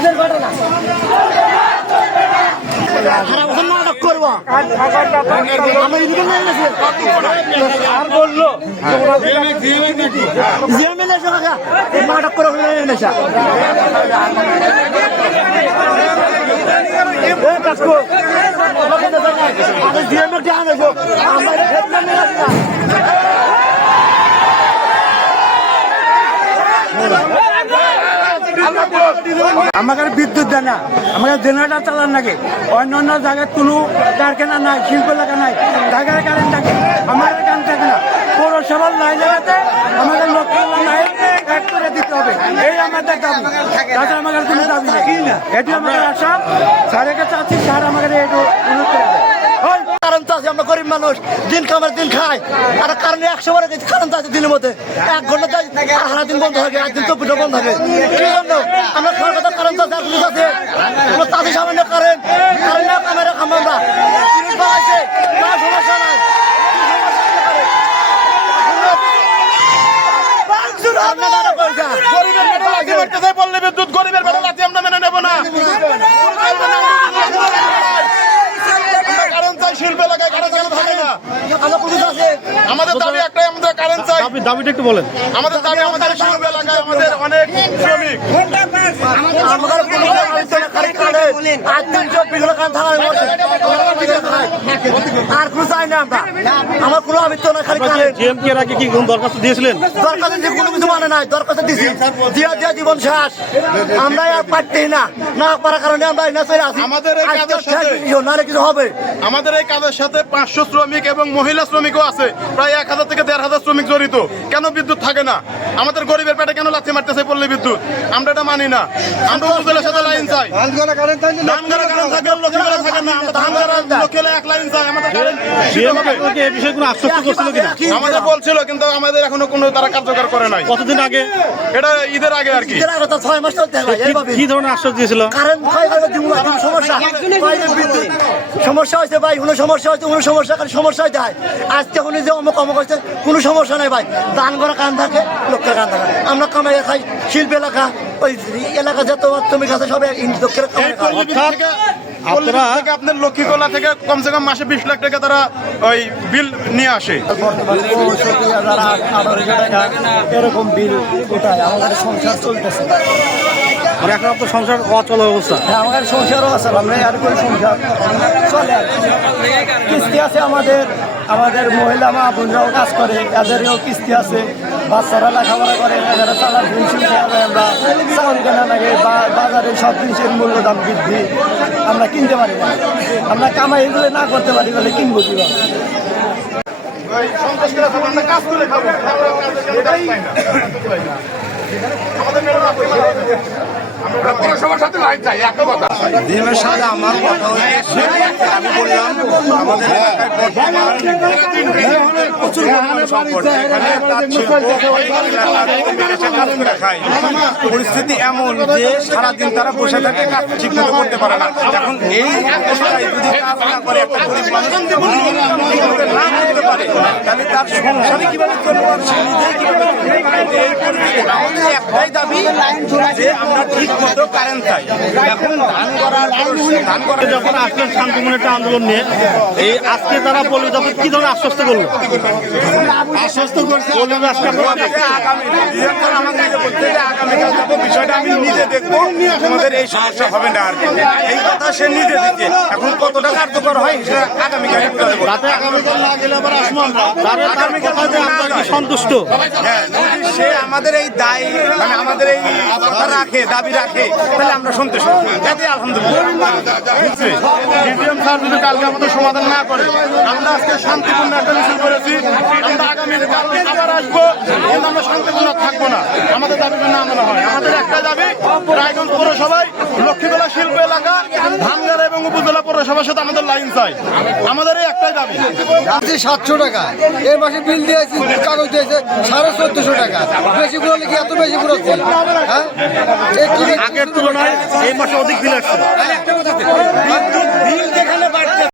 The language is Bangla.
পুলিশের ঘটনা সারা বছর নাটক করবো আর বললো নাটক করে নেশা আমাদের বিদ্যুৎ দেয় না, আমাদের জেনারেটার চালান নাকি অন্য অন্য জায়গায় কোনো কারখানা নাই, শিল্প এলাকা নাই, জায়গায় কারেন্ট থাকে, আমাদের কারেন্ট থাকে না। পৌরসভার লাই জায়গাতে আমাদের লোকাল লাইন অ্যাড করে দিতে হবে, এই আমাদের দাবি। তাছাড়া আমাদের কোনো দাবি নেই, এটি আমাদের আশা। স্যারের কাছে আছি, স্যার আমাদের একটু অনুরোধ করে দেয়। কারণ তো আছে, আমরা গরিব মানুষ, দিন কামের দিন খাই, আর কারণে 100 বার কারণ তো আছে দিনের মধ্যে 1 ঘন্টা সারা দিন বন্ধ থাকে, একদিন 24 বন্ধ থাকে। কি জন্য আমরা খাওয়ার কথা কারণ তো আছে, আমরা তাদের সামান্য কারেন্ট ক্যামেরা খাম আমরা সমস্যা নাই। বললে বিদ্যুৎ গরিবের বেলা আছে, আমরা মেনে নেব না। কারেন্ট চাই, শিল্প এলাকায় কারেন্ট চালু থাকে না। আমাদের দাবি একটাই, আমাদের কারেন্ট চাই। দাবিটা একটু বলেন। আমাদের দাবি, আমাদের শিল্প এলাকায় আমাদের অনেক শ্রমিক, আর কোনো চাই না আমরা, আমার কোনো আবৃত্ত না, খালি জিএমকে এর আগে কি কোন দরখাস্ত দিয়েছিলেন? দরকার কোনো কিছু মানে নাই, দরখাস্ত দিছি, দিয়া দিয়া জীবন শেষ। আমরা আর পারতেই না পারার কারণে আমরা আমাদের এই কাজের সাথে নাহলে কিছু হবে। আমাদের এই কাজের সাথে 500 শ্রমিক এবং মহিলা শ্রমিকও আছে, প্রায় 1000 থেকে 1500 শ্রমিক জড়িত। কেন বিদ্যুৎ থাকে না? আমাদের গরিবের পেটে কেন লাথি মারতেছে পল্লী বিদ্যুৎ? আমরা এটা মানি না। আমরা উপজেলার সাথে লাইন চাই, ধানগাড়া কারেন্ট থাকে, লক্ষ্মীগড়া থাকে না। আমরা ধানগাড়া লক্ষ্মীগড়া এক লাইন চাই, আমাদের কারেন্ট জিএমকে এই বিষয়ে কোনো আশ্বস্ত করছিল কিনা? আমাদের বলছিল, কিন্তু আমাদের এখনো কোনো তারা কার্যকর করে নাই। কতদিন আগে? এটা ঈদের আগে আর কি। 6 মাস চলতে হবে এইভাবে। কি ধরনের আশ্বাস দিয়েছিল? কারেন্ট সমস্যা সমস্যা হয়েছে ভাই, কোনো সমস্যা হয়েছে, কোনো সমস্যা সমস্যা দেয়। আজকে কোনো যে অমুক হয়েছে, কোনো সমস্যা নেই ভাই। ধান করা কান থাকে, লোকের কান থাকে, আমরা কামাই খাই। শিল্প এলাকা, ওই এলাকা যত শ্রমিক আছে সবাই লোকের আপনার লক্ষ্মীগোলা থেকে কমসে কম মাসে 20 লাখ টাকা তারা ওই বিল নিয়ে আসে। এরকম বিল ওটাই আমাদের সংসার চলতেছে। মানে এখন আপনার সংসার অচল অবস্থা। হ্যাঁ, আমাদের সংসারও আছে, আমরা আর কোনো সংসার চলে আর কিস্তি আছে আমাদের মহিলা মা বোনরাও কাজ করে, এদেরও কিস্তি আছে। বাচ্চারা লেখাপড়া করে, এদের চালার পেনশন খাওয়াবে। আমরা চাউল কেনা লাগে, বাজারে সব জিনিসের মূল্য দাম বৃদ্ধি, আমরা কিনতে পারি না। আমরা কামাই এগুলো না করতে পারি বলে কিনবো কিভাবে? কাজ করে খাবো, পৌরসভার সাথে লাইন চাই, একটা কথা। দিনের সাথে আমার কথা হচ্ছে, আমি বললাম আমাদের এলাকায় প্রচুর পরিমাণ সংকট। পরিস্থিতি এমন যে সারাদিন তারা বসে থাকে, কাজ ঠিক মতো করতে পারে না। এখন এই অবস্থায় যদি কাজ না করে, একটা গরিব মানুষ ঠিকভাবে না করতে পারে, তাহলে তার সংসারে কিভাবে চলবে, সে নিজেই কিভাবে চলবে? আমাদের একটাই দাবি যে আমরা ঠিক মতো কারেন্ট চাই। এখন ধান করার যখন আসলেন শান্তিপূর্ণ একটা আন্দোলন নিয়ে, এই আজকে তারা বলবে তখন কি ধরনের আশ্বস্ত করলো? আশ্বস্ত করছে আগামীকাল যাবো, বিষয়টা আমি নিজে দেখবো, আমাদের এই সমস্যা হবে না আর কি। এই কথা সে নিজে দিচ্ছে। এখন কতটা কার্যকর হয় সেটা আগামীকাল আগামীকাল না গেলে আবার আসবো আমরা। সন্তুষ্ট? হ্যাঁ, যদি সে আমাদের এই দায়, মানে আমাদের এই কথা রাখে, দাবি রাখে, তাহলে আমরা সন্তুষ্ট। যাতে আলহামদুলিল্লাহ। ডিজিএম স্যার যদি কালকে আমাদের সমাধান না করে, আমরা আজকে শান্তিপূর্ণ একটা মিছিল করেছি, আমরা আগামী কালকে আবার আসবো, কিন্তু আমরা শান্তিপূর্ণ থাকবো না। আমাদের দাবি না মানা হয়। আমাদের একটা দাবি, রায়গঞ্জ পৌরসভায় লক্ষ্মীগোলা শিল্প এলাকা, ধানগাড়া এবং উপজেলা পৌরসভার সাথে আমাদের লাইন চাই। আমাদের এই একটাই দাবি। 700 টাকা এই মাসে বিল দিয়েছি, কাগজ দিয়েছে 1450 টাকা। বেশি পুরোলে কি এত বেশি পুরোচ্ছে? হ্যাঁ, আগের তুলনায় এই মাসে অধিক বিল আসছে। বিল যেখানে বাড়ছে